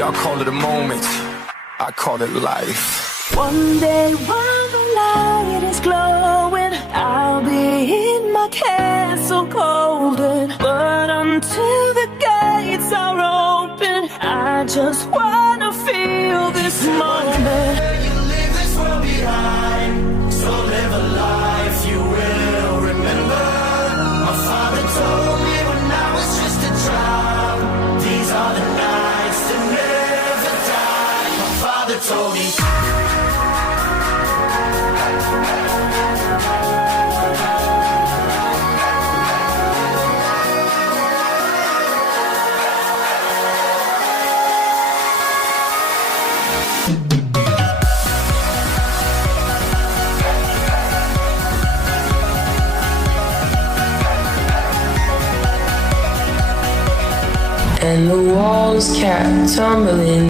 Y'all call it a moment, I call it life. One day while the light is glowing, I'll be in my castle golden. But until the gates are open, I just wanna feel this moment. You leave this world behind, so live a life you will remember. My father told me when I was just a child, these are the nights that never die. My father told me. And the walls kept tumbling